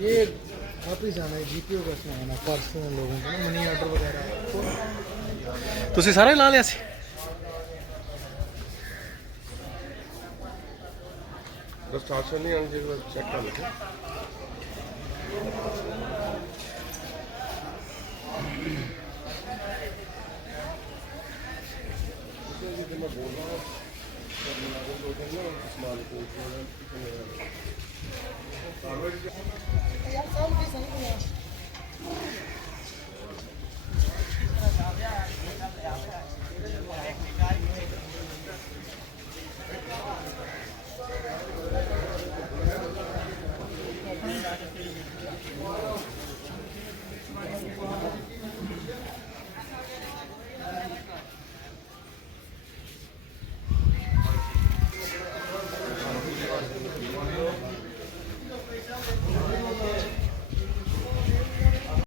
ये वापिस आना है, जीपीओ का आना पर्सनल लोगों को ना, मनी ऑर्डर वगैरह। ਤੁਸੀਂ ਸਾਰਾ ਹੀ ਲਾ ਲਿਆ ਸੀ? ਰਜਿਸਟ੍ਰੇਸ਼ਨ ਨਹੀਂ ਆਉਂਦੀ, ਚੈੱਕ ਕਰ ਲਓ। मैं बोल रहा हूँ स्माल